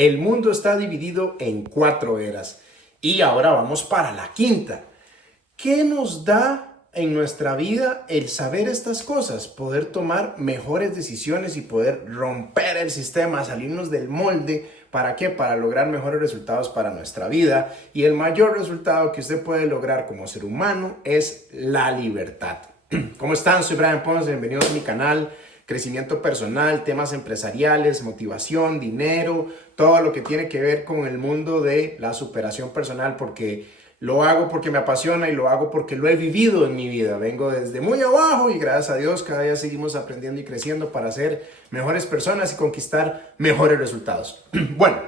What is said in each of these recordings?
El mundo está dividido en 4 eras y ahora vamos para la quinta. ¿Qué nos da en nuestra vida el saber estas cosas? Poder tomar mejores decisiones y poder romper el sistema, salirnos del molde. ¿Para qué? Para lograr mejores resultados para nuestra vida. Y el mayor resultado que usted puede lograr como ser humano es la libertad. ¿Cómo están? Soy Brian Ponce, bienvenidos a mi canal. Crecimiento personal, temas empresariales, motivación, dinero, todo lo que tiene que ver con el mundo de la superación personal, porque lo hago porque me apasiona y lo hago porque lo he vivido en mi vida. Vengo desde muy abajo y gracias a Dios cada día seguimos aprendiendo y creciendo para ser mejores personas y conquistar mejores resultados. Bueno,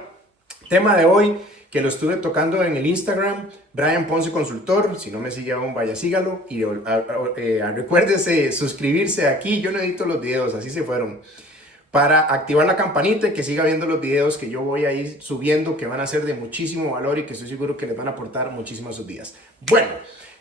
tema de hoy que lo estuve tocando en el Instagram, Brian Ponce Consultor. Si no me sigue aún, vaya, sígalo. Y recuérdese suscribirse aquí. Yo no edito los videos, así se fueron. Para activar la campanita y que siga viendo los videos que yo voy a ir subiendo, que van a ser de muchísimo valor y que estoy seguro que les van a aportar muchísimo a sus vidas. Bueno,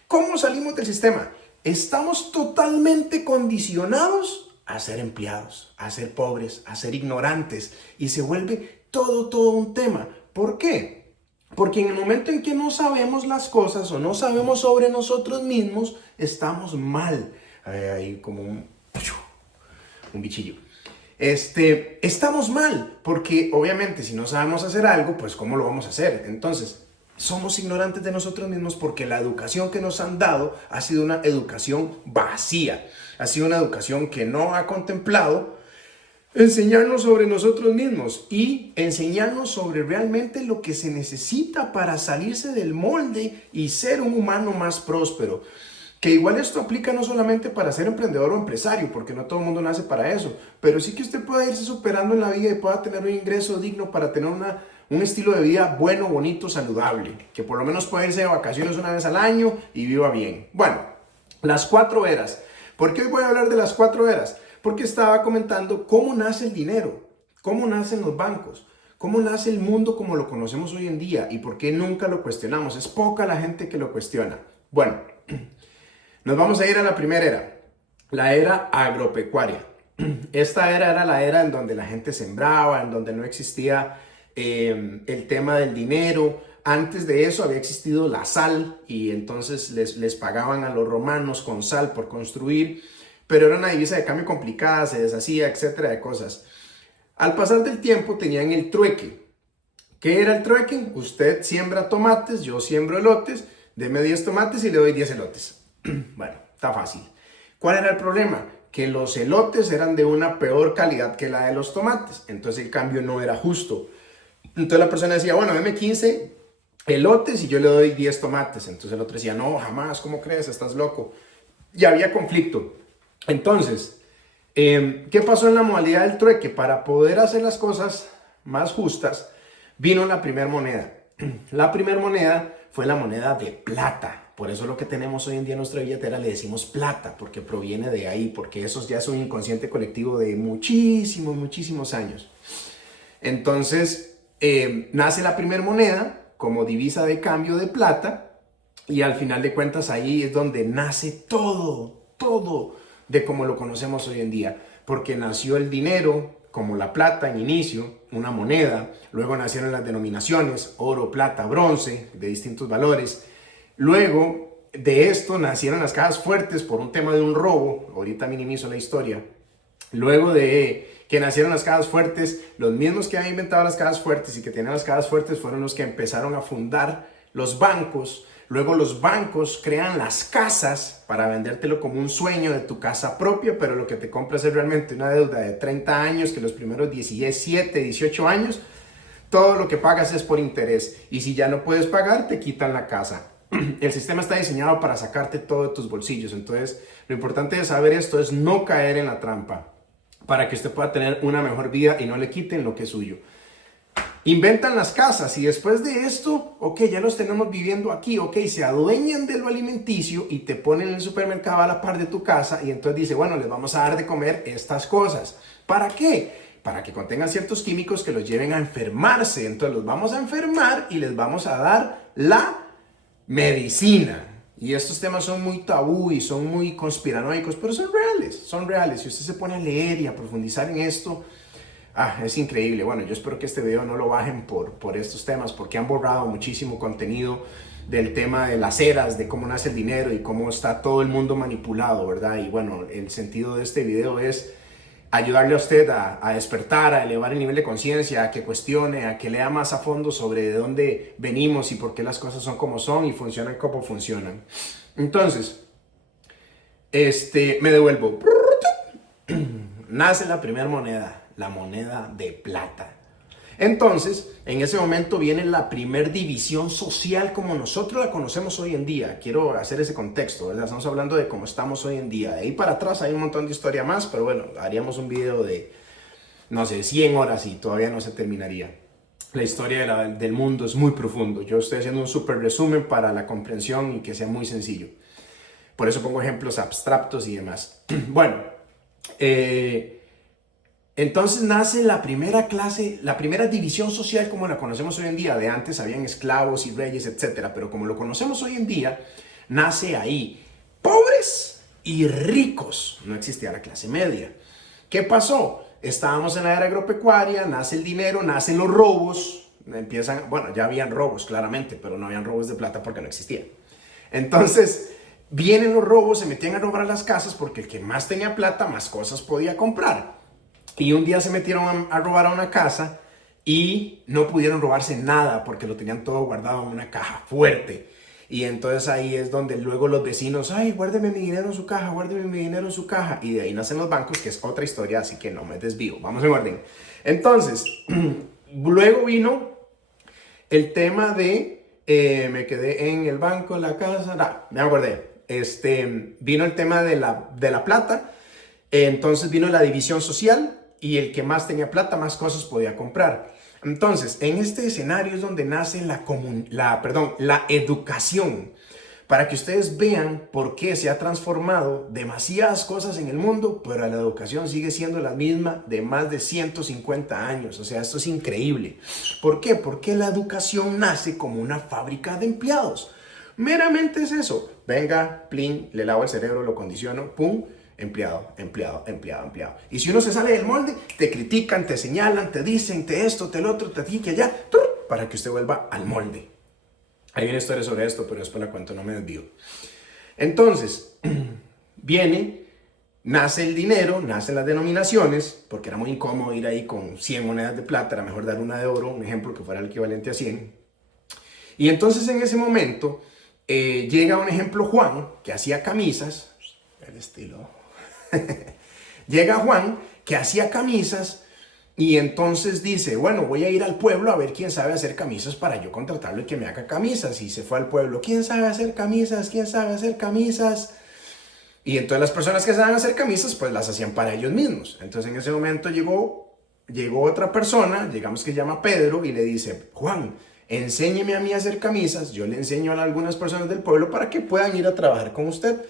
¿cómo salimos del sistema? Estamos totalmente condicionados a ser empleados, a ser pobres, a ser ignorantes. Y se vuelve todo un tema. ¿Por qué? Porque en el momento en que no sabemos las cosas o no sabemos sobre nosotros mismos, estamos mal. Ahí como un bichillo. Estamos mal, porque obviamente si no sabemos hacer algo, pues ¿cómo lo vamos a hacer? Entonces, somos ignorantes de nosotros mismos porque la educación que nos han dado ha sido una educación vacía. Ha sido una educación que no ha contemplado enseñarnos sobre nosotros mismos y enseñarnos sobre realmente lo que se necesita para salirse del molde y ser un humano más próspero. Que igual esto aplica no solamente para ser emprendedor o empresario, porque no todo el mundo nace para eso, pero sí que usted pueda irse superando en la vida y pueda tener un ingreso digno para tener un estilo de vida bueno, bonito, saludable, que por lo menos pueda irse de vacaciones una vez al año y viva bien. Bueno, las 4 eras. ¿Por qué hoy voy a hablar de las 4 eras? Porque estaba comentando cómo nace el dinero, cómo nacen los bancos, cómo nace el mundo como lo conocemos hoy en día y por qué nunca lo cuestionamos. Es poca la gente que lo cuestiona. Bueno, nos vamos a ir a la primera era, la era agropecuaria. Esta era la era en donde la gente sembraba, en donde no existía el tema del dinero. Antes de eso había existido la sal y entonces les pagaban a los romanos con sal por construir, pero era una divisa de cambio complicada, se deshacía, etcétera, de cosas. Al pasar del tiempo tenían el trueque. ¿Qué era el trueque? Usted siembra tomates, yo siembro elotes, deme 10 tomates y le doy 10 elotes. Bueno, está fácil. ¿Cuál era el problema? Que los elotes eran de una peor calidad que la de los tomates, entonces el cambio no era justo. Entonces la persona decía, bueno, deme 15 elotes y yo le doy 10 tomates. Entonces el otro decía, no, jamás, ¿cómo crees? Estás loco. Y había conflicto. Entonces, ¿qué pasó en la modalidad del trueque? Para poder hacer las cosas más justas, vino la primera moneda. La primera moneda fue la moneda de plata. Por eso lo que tenemos hoy en día en nuestra billetera le decimos plata, porque proviene de ahí, porque eso ya es un inconsciente colectivo de muchísimos años. Entonces, nace la primera moneda como divisa de cambio de plata y al final de cuentas ahí es donde nace todo de como lo conocemos hoy en día, porque nació el dinero como la plata en inicio, una moneda, luego nacieron las denominaciones, oro, plata, bronce, de distintos valores, luego de esto nacieron las cajas fuertes por un tema de un robo, ahorita minimizo la historia, luego de que nacieron las cajas fuertes, los mismos que habían inventado las cajas fuertes y que tenían las cajas fuertes fueron los que empezaron a fundar los bancos. Luego los bancos crean las casas para vendértelo como un sueño de tu casa propia, pero lo que te compras es realmente una deuda de 30 años, que los primeros 17, 18 años, todo lo que pagas es por interés. Y si ya no puedes pagar, te quitan la casa. El sistema está diseñado para sacarte todo de tus bolsillos. Entonces, lo importante de saber esto es no caer en la trampa para que usted pueda tener una mejor vida y no le quiten lo que es suyo. Inventan las casas y después de esto, ok, ya los tenemos viviendo aquí, ok, se adueñan de lo alimenticio y te ponen en el supermercado a la par de tu casa y entonces dice, bueno, les vamos a dar de comer estas cosas. ¿Para qué? Para que contengan ciertos químicos que los lleven a enfermarse. Entonces los vamos a enfermar y les vamos a dar la medicina. Y estos temas son muy tabú y son muy conspiranoicos, pero son reales, son reales. Si usted se pone a leer y a profundizar en esto, Es increíble. Bueno, yo espero que este video no lo bajen por estos temas, porque han borrado muchísimo contenido del tema de las eras, de cómo nace el dinero y cómo está todo el mundo manipulado, ¿verdad? Y bueno, el sentido de este video es ayudarle a usted a despertar, a elevar el nivel de conciencia, a que cuestione, a que lea más a fondo sobre de dónde venimos y por qué las cosas son como son y funcionan como funcionan. Entonces, me devuelvo. Nace la primera moneda, la moneda de plata. Entonces, en ese momento viene la primer división social como nosotros la conocemos hoy en día. Quiero hacer ese contexto, ¿verdad? Estamos hablando de cómo estamos hoy en día. De ahí para atrás hay un montón de historia más, pero bueno, haríamos un video de, no sé, 100 horas y todavía no se terminaría. La historia del mundo es muy profundo. Yo estoy haciendo un súper resumen para la comprensión y que sea muy sencillo. Por eso pongo ejemplos abstractos y demás. Bueno, entonces nace la primera clase, la primera división social como la conocemos hoy en día. De antes habían esclavos y reyes, etcétera, pero como lo conocemos hoy en día, nace ahí pobres y ricos. No existía la clase media. ¿Qué pasó? Estábamos en la era agropecuaria, nace el dinero, nacen los robos. Bueno, ya habían robos claramente, pero no habían robos de plata porque no existían. Entonces, vienen los robos, se metían a robar a las casas porque el que más tenía plata, más cosas podía comprar. Y un día se metieron a robar a una casa y no pudieron robarse nada porque lo tenían todo guardado en una caja fuerte. Y entonces ahí es donde luego los vecinos, ay, guárdeme mi dinero en su caja, guárdeme mi dinero en su caja. Y de ahí nacen los bancos, que es otra historia, así que no me desvío. Vamos en orden. Entonces, luego vino el tema de, me quedé en el banco, en la casa, me acordé. Vino el tema de la plata. Entonces vino la división social y el que más tenía plata, más cosas podía comprar. Entonces, en este escenario es donde nace la educación, para que ustedes vean por qué se ha transformado demasiadas cosas en el mundo, pero la educación sigue siendo la misma de más de 150 años. O sea, esto es increíble. ¿Por qué? Porque la educación nace como una fábrica de empleados. Meramente es eso. Venga, plin, le lavo el cerebro, lo condiciono, pum. Empleado. Y si uno se sale del molde, te critican, te señalan, te dicen, te esto, te lo otro, te aquí, que allá, para que usted vuelva al molde. Hay una historia sobre esto, pero después la cuento, no me desvío. Entonces, nace el dinero, nacen las denominaciones, porque era muy incómodo ir ahí con 100 monedas de plata, era mejor dar una de oro, un ejemplo que fuera el equivalente a 100. Y entonces en ese momento llega un ejemplo Juan, que hacía camisas, el estilo... Llega Juan, que hacía camisas, y entonces dice, bueno, voy a ir al pueblo a ver quién sabe hacer camisas para yo contratarlo y que me haga camisas. Y se fue al pueblo, ¿quién sabe hacer camisas? ¿Quién sabe hacer camisas? Y entonces las personas que saben hacer camisas, pues las hacían para ellos mismos. Entonces en ese momento llegó otra persona, digamos que se llama Pedro, y le dice, Juan, enséñeme a mí a hacer camisas, yo le enseño a algunas personas del pueblo para que puedan ir a trabajar con usted.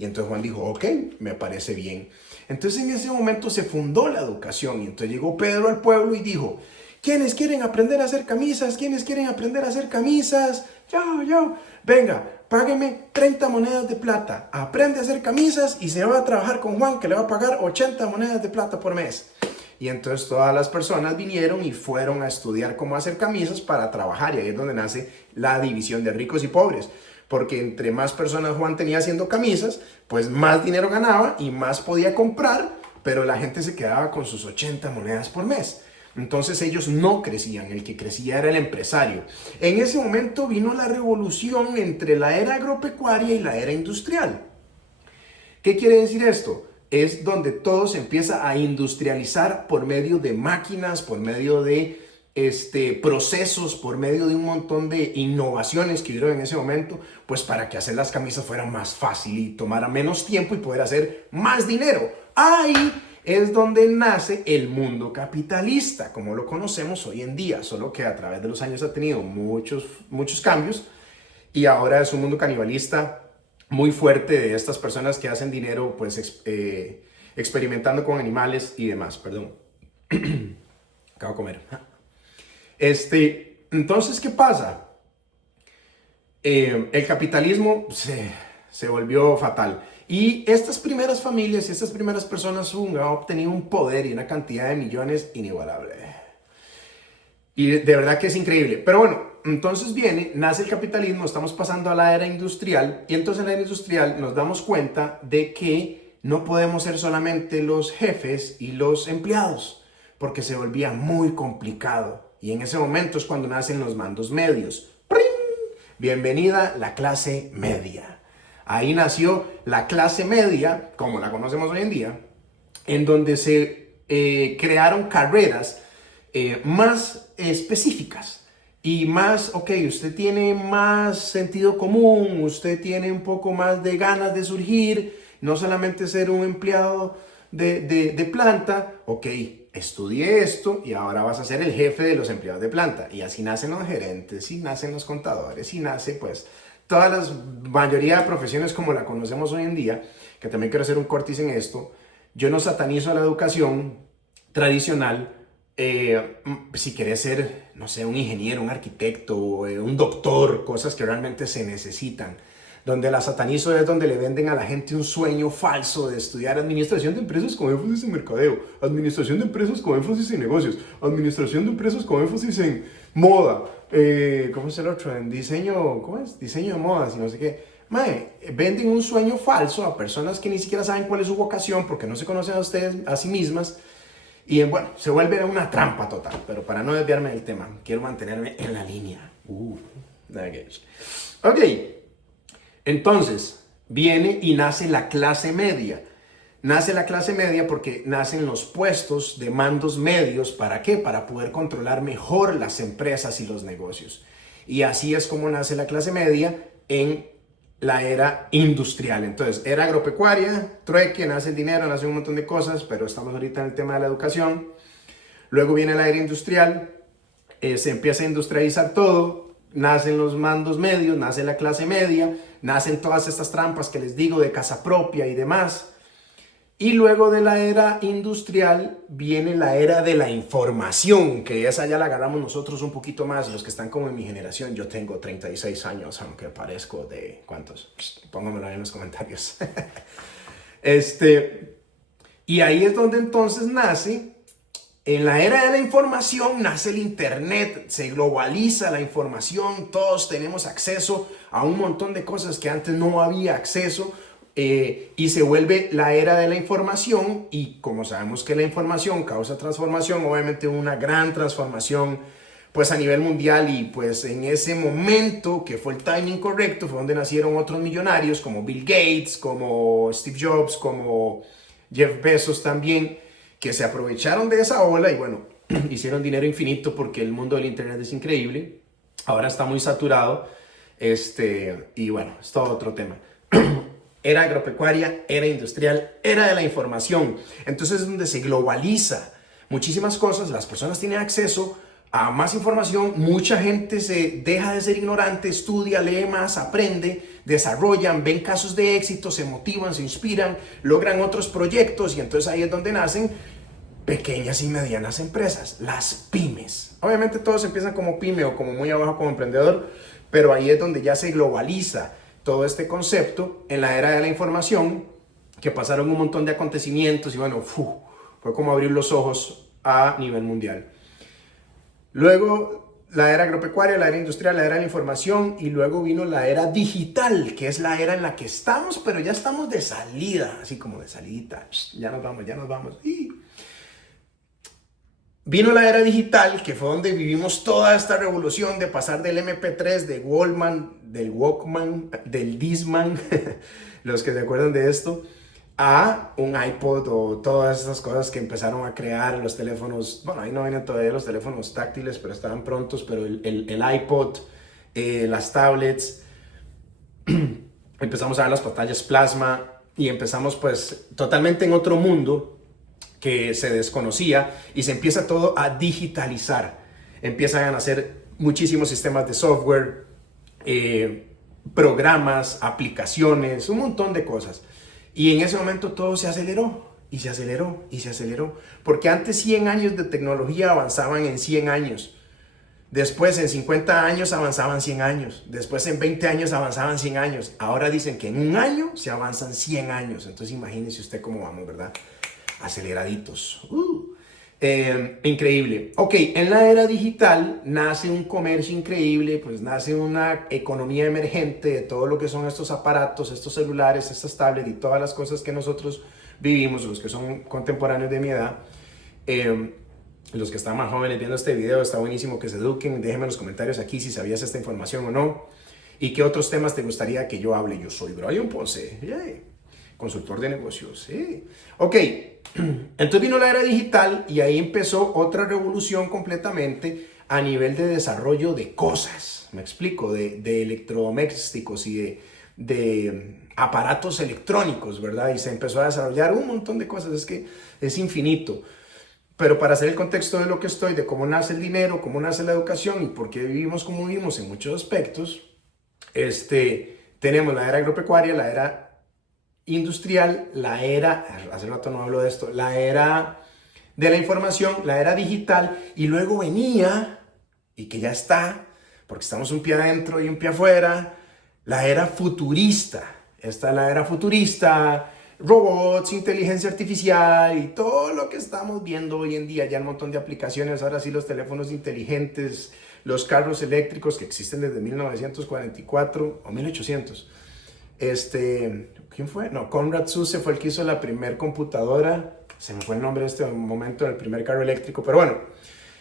Y entonces Juan dijo, ok, me parece bien. Entonces en ese momento se fundó la educación y entonces llegó Pedro al pueblo y dijo, ¿quiénes quieren aprender a hacer camisas? ¿Quiénes quieren aprender a hacer camisas? Yo. Venga, págueme 30 monedas de plata. Aprende a hacer camisas y se va a trabajar con Juan que le va a pagar 80 monedas de plata por mes. Y entonces todas las personas vinieron y fueron a estudiar cómo hacer camisas para trabajar. Y ahí es donde nace la división de ricos y pobres. Porque entre más personas Juan tenía haciendo camisas, pues más dinero ganaba y más podía comprar, pero la gente se quedaba con sus 80 monedas por mes. Entonces ellos no crecían, el que crecía era el empresario. En ese momento vino la revolución entre la era agropecuaria y la era industrial. ¿Qué quiere decir esto? Es donde todo se empieza a industrializar por medio de máquinas, por medio de procesos, por medio de un montón de innovaciones que hubieron en ese momento, pues para que hacer las camisas fuera más fácil y tomara menos tiempo y poder hacer más dinero. Ahí es donde nace el mundo capitalista, como lo conocemos hoy en día, solo que a través de los años ha tenido muchos cambios y ahora es un mundo canibalista muy fuerte de estas personas que hacen dinero pues experimentando con animales y demás. Perdón, acabo de comer. Entonces, ¿qué pasa? El capitalismo se volvió fatal. Y estas primeras familias y estas primeras personas han obtenido un poder y una cantidad de millones inigualable. Y de verdad que es increíble. Pero bueno, entonces nace el capitalismo, estamos pasando a la era industrial, y entonces en la era industrial nos damos cuenta de que no podemos ser solamente los jefes y los empleados, porque se volvía muy complicado. Y en ese momento es cuando nacen los mandos medios. ¡Pring! Bienvenida la clase media. Ahí nació la clase media, como la conocemos hoy en día, en donde se crearon carreras más específicas y más, ok, usted tiene más sentido común, usted tiene un poco más de ganas de surgir, no solamente ser un empleado de planta, ok, estudie esto y ahora vas a ser el jefe de los empleados de planta. Y así nacen los gerentes, y nacen los contadores, y nace pues toda la mayoría de profesiones como la conocemos hoy en día, que también quiero hacer un cortis en esto. Yo no satanizo a la educación tradicional. Si querés ser, no sé, un ingeniero, un arquitecto, un doctor, cosas que realmente se necesitan. Donde la satanizo es donde le venden a la gente un sueño falso de estudiar administración de empresas con énfasis en mercadeo, administración de empresas con énfasis en negocios, administración de empresas con énfasis en moda, ¿cómo es el otro? En diseño, ¿cómo es? Diseño de modas y no sé qué. Mae, venden un sueño falso a personas que ni siquiera saben cuál es su vocación porque no se conocen a ustedes, a sí mismas. Y bueno, se vuelve una trampa total. Pero para no desviarme del tema, quiero mantenerme en la línea. Ok, entonces viene y nace la clase media. Nace la clase media porque nacen los puestos de mandos medios. ¿Para qué? Para poder controlar mejor las empresas y los negocios. Y así es como nace la clase media en la era industrial. Entonces, era agropecuaria, trueque, nace el dinero, nace un montón de cosas, pero estamos ahorita en el tema de la educación. Luego viene la era industrial, se empieza a industrializar todo, nacen los mandos medios, nace la clase media, nacen todas estas trampas que les digo de casa propia y demás. Y luego de la era industrial viene la era de la información, que esa ya la agarramos nosotros un poquito más, los que están como en mi generación. Yo tengo 36 años, aunque parezco de... ¿Cuántos? Pónganmelo ahí en los comentarios. Y ahí es donde entonces nace, en la era de la información, nace el internet, se globaliza la información, todos tenemos acceso a un montón de cosas que antes no había acceso. Y se vuelve la era de la información, y como sabemos que la información causa transformación, obviamente una gran transformación pues a nivel mundial, y pues en ese momento que fue el timing correcto fue donde nacieron otros millonarios como Bill Gates, como Steve Jobs, como Jeff Bezos también, que se aprovecharon de esa ola y bueno, hicieron dinero infinito porque el mundo del internet es increíble. Ahora está muy saturado, y bueno, es todo otro tema. Era agropecuaria, era industrial, era de la información. Entonces es donde se globaliza muchísimas cosas, las personas tienen acceso a más información, mucha gente se deja de ser ignorante, estudia, lee más, aprende, desarrollan, ven casos de éxito, se motivan, se inspiran, logran otros proyectos, y entonces ahí es donde nacen pequeñas y medianas empresas, las pymes. Obviamente todos empiezan como pyme o como muy abajo como emprendedor, pero ahí es donde ya se globaliza todo este concepto en la era de la información, que pasaron un montón de acontecimientos y bueno, fue como abrir los ojos a nivel mundial. Luego la era agropecuaria, la era industrial, la era de la información, y luego vino la era digital, que es la era en la que estamos, pero ya estamos de salida, así como de salidita, ya nos vamos. Vino la era digital, que fue donde vivimos toda esta revolución de pasar del MP3, de del Walkman, del Discman, los que se acuerdan de esto, a un iPod o todas esas cosas que empezaron a crear los teléfonos. Bueno, ahí no vienen todavía los teléfonos táctiles, pero estaban prontos, pero el iPod, las tablets, empezamos a ver las pantallas plasma y empezamos pues totalmente en otro mundo que se desconocía, y se empieza todo a digitalizar. Empiezan a nacer muchísimos sistemas de software, programas, aplicaciones, un montón de cosas. Y en ese momento todo se aceleró, y se aceleró, y se aceleró. Porque antes 100 años de tecnología avanzaban en 100 años. Después en 50 años avanzaban 100 años. Después en 20 años avanzaban 100 años. Ahora dicen que en un año se avanzan 100 años. Entonces imagínese usted cómo vamos, ¿verdad? Aceleraditos. Increíble. Ok, en la era digital nace un comercio increíble, pues nace una economía emergente de todo lo que son estos aparatos, estos celulares, estas tablets y todas las cosas que nosotros vivimos, los que son contemporáneos de mi edad. Los que están más jóvenes viendo este video, está buenísimo que se eduquen. Déjenme en los comentarios aquí si sabías esta información o no. Y qué otros temas te gustaría que yo hable. Yo soy Brian Ponce, consultor de negocios. Ok, entonces vino la era digital y ahí empezó otra revolución completamente a nivel de desarrollo de cosas. Me explico, de electrodomésticos y de aparatos electrónicos, ¿verdad? Y se empezó a desarrollar un montón de cosas. Es que es infinito. Pero para hacer el contexto de lo que estoy, de cómo nace el dinero, cómo nace la educación y por qué vivimos como vivimos en muchos aspectos, tenemos la era agropecuaria, la era industrial, la era, hace rato no hablo de esto, la era de la información, la era digital, y luego venía, y que ya está, porque estamos un pie adentro y un pie afuera, la era futurista. Esta es la era futurista, robots, inteligencia artificial y todo lo que estamos viendo hoy en día, ya un montón de aplicaciones, ahora sí los teléfonos inteligentes, los carros eléctricos que existen desde 1944 o 1800. ¿Quién fue? No, Konrad Zuse fue el que hizo la primer computadora, se me fue el nombre en este momento del primer carro eléctrico, pero bueno,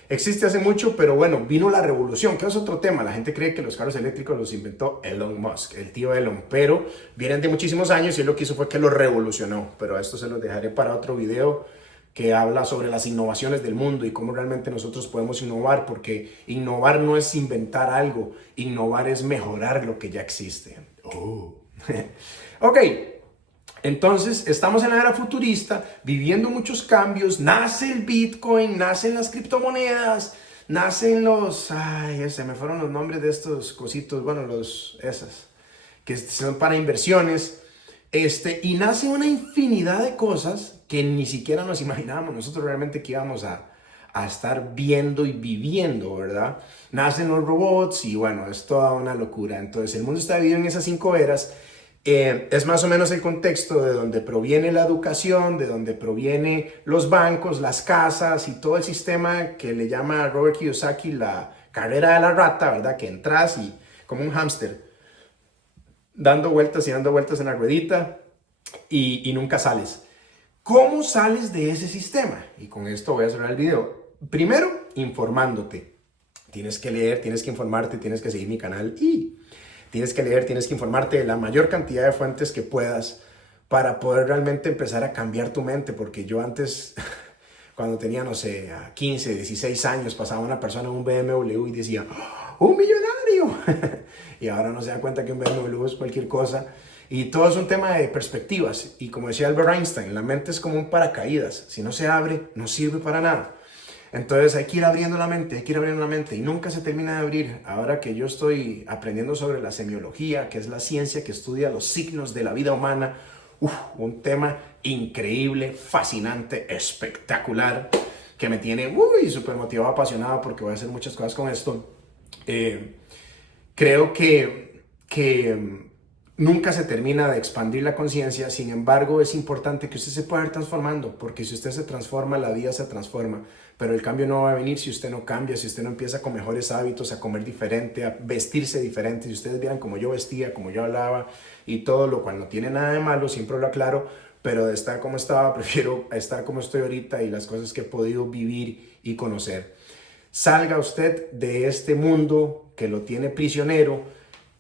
existe hace mucho, pero bueno, vino la revolución, que es otro tema. La gente cree que los carros eléctricos los inventó Elon Musk, el tío Elon, pero vienen de muchísimos años y él lo que hizo fue que los revolucionó. Pero esto se los dejaré para otro video que habla sobre las innovaciones del mundo y cómo realmente nosotros podemos innovar, porque innovar no es inventar algo, innovar es mejorar lo que ya existe. Ok. Entonces, estamos en la era futurista, viviendo muchos cambios, nace el Bitcoin, nacen las criptomonedas, nacen los, se me fueron los nombres de estos cositos, bueno, esas, que son para inversiones, y nace una infinidad de cosas que ni siquiera nos imaginábamos nosotros realmente que íbamos a estar viendo y viviendo, ¿verdad? Nacen los robots y bueno, es toda una locura. Entonces, el mundo está dividido en esas 5 eras. Es más o menos el contexto de donde proviene la educación, de donde proviene los bancos, las casas y todo el sistema que le llama Robert Kiyosaki la carrera de la rata, ¿verdad? Que entras y como un hámster, dando vueltas y dando vueltas en la ruedita y nunca sales. ¿Cómo sales de ese sistema? Y con esto voy a cerrar el video. Primero, informándote. Tienes que leer, tienes que informarte, tienes que seguir mi canal y tienes que leer, tienes que informarte de la mayor cantidad de fuentes que puedas para poder realmente empezar a cambiar tu mente. Porque yo antes, cuando tenía, no sé, 15, 16 años, pasaba una persona en un BMW y decía, ¡oh, un millonario! Y ahora no se da cuenta que un BMW es cualquier cosa. Y todo es un tema de perspectivas. Y como decía Albert Einstein, la mente es como un paracaídas. Si no se abre, no sirve para nada. Entonces hay que ir abriendo la mente, hay que ir abriendo la mente y nunca se termina de abrir. Ahora que yo estoy aprendiendo sobre la semiología, que es la ciencia que estudia los signos de la vida humana, un tema increíble, fascinante, espectacular, que me tiene súper motivado, apasionado porque voy a hacer muchas cosas con esto. Creo que nunca se termina de expandir la conciencia. Sin embargo, es importante que usted se pueda ir transformando, porque si usted se transforma, la vida se transforma. Pero el cambio no va a venir si usted no cambia, si usted no empieza con mejores hábitos, a comer diferente, a vestirse diferente. Si ustedes vieran cómo yo vestía, cómo yo hablaba y todo, lo cual no tiene nada de malo, siempre lo aclaro, pero de estar como estaba, prefiero estar como estoy ahorita y las cosas que he podido vivir y conocer. Salga usted de este mundo que lo tiene prisionero,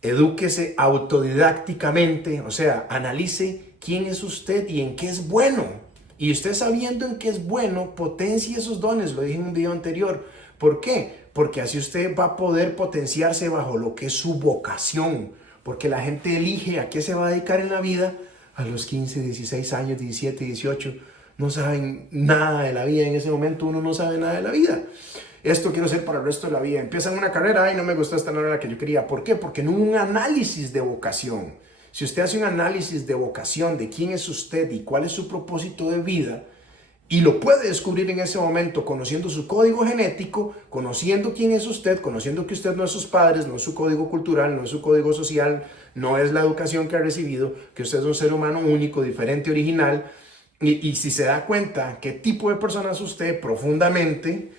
edúquese autodidácticamente, o sea, analice quién es usted y en qué es bueno. Y usted sabiendo en qué es bueno, potencie esos dones, lo dije en un video anterior. ¿Por qué? Porque así usted va a poder potenciarse bajo lo que es su vocación. Porque la gente elige a qué se va a dedicar en la vida a los 15, 16 años, 17, 18. No saben nada de la vida. En ese momento uno no sabe nada de la vida. Esto quiero ser para el resto de la vida. Empiezan una carrera, ay, no me gustó esta, no era la que yo quería. ¿Por qué? Porque no hubo un análisis de vocación. Si usted hace un análisis de vocación, de quién es usted y cuál es su propósito de vida, Y lo puede descubrir en ese momento, conociendo su código genético, conociendo quién es usted, conociendo que usted no es sus padres, no es su código cultural, no es su código social, no es la educación que ha recibido, que usted es un ser humano único, diferente, original. Y si se da cuenta qué tipo de persona es usted profundamente,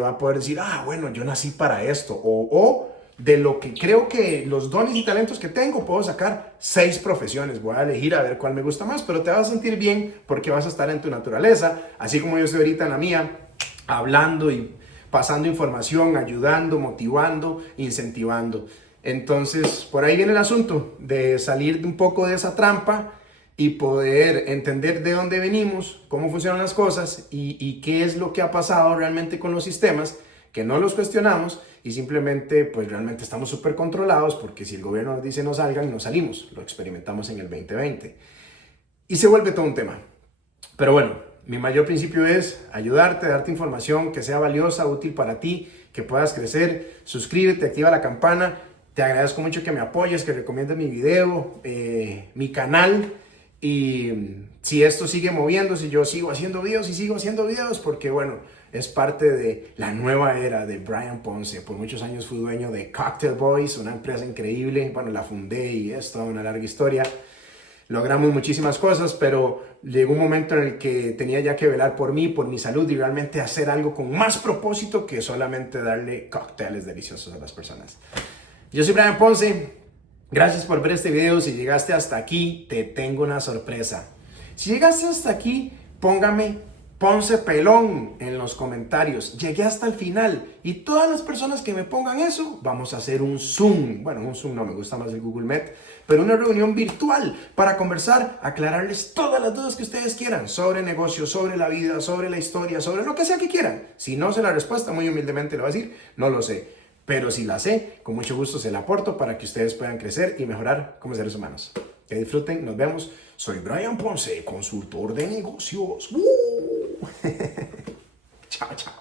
va a poder decir, ah, bueno, yo nací para esto. O de lo que creo que los dones y talentos que tengo, puedo sacar 6 profesiones. Voy a elegir a ver cuál me gusta más, pero te vas a sentir bien porque vas a estar en tu naturaleza, así como yo estoy ahorita en la mía, hablando y pasando información, ayudando, motivando, incentivando. Entonces, por ahí viene el asunto de salir un poco de esa trampa y poder entender de dónde venimos, cómo funcionan las cosas y qué es lo que ha pasado realmente con los sistemas, que no los cuestionamos y simplemente pues realmente estamos súper controlados porque si el gobierno nos dice no salgan, no salimos. Lo experimentamos en el 2020 y se vuelve todo un tema. Pero bueno, mi mayor principio es ayudarte, darte información que sea valiosa, útil para ti, que puedas crecer. Suscríbete, activa la campana. Te agradezco mucho que me apoyes, que recomiendes mi video, mi canal. Y si esto sigue moviendo, si yo sigo haciendo videos, porque bueno, es parte de la nueva era de Brian Ponce. Por muchos años fui dueño de Cocktail Boys, una empresa increíble. Bueno, la fundé y es toda una larga historia. Logramos muchísimas cosas, pero llegó un momento en el que tenía ya que velar por mí, por mi salud y realmente hacer algo con más propósito que solamente darle cócteles deliciosos a las personas. Yo soy Brian Ponce. Gracias por ver este video. Si llegaste hasta aquí, te tengo una sorpresa. Si llegaste hasta aquí, póngame Ponce Pelón en los comentarios. Llegué hasta el final y todas las personas que me pongan eso, vamos a hacer un Zoom. Bueno, un Zoom no, me gusta más el Google Meet, pero una reunión virtual para conversar, aclararles todas las dudas que ustedes quieran sobre negocios, sobre la vida, sobre la historia, sobre lo que sea que quieran. Si no sé la respuesta, muy humildemente le voy a decir, no lo sé. Pero si la sé, con mucho gusto se la aporto para que ustedes puedan crecer y mejorar como seres humanos. Que disfruten, nos vemos. Soy Brian Ponce, consultor de negocios. Chao, chao.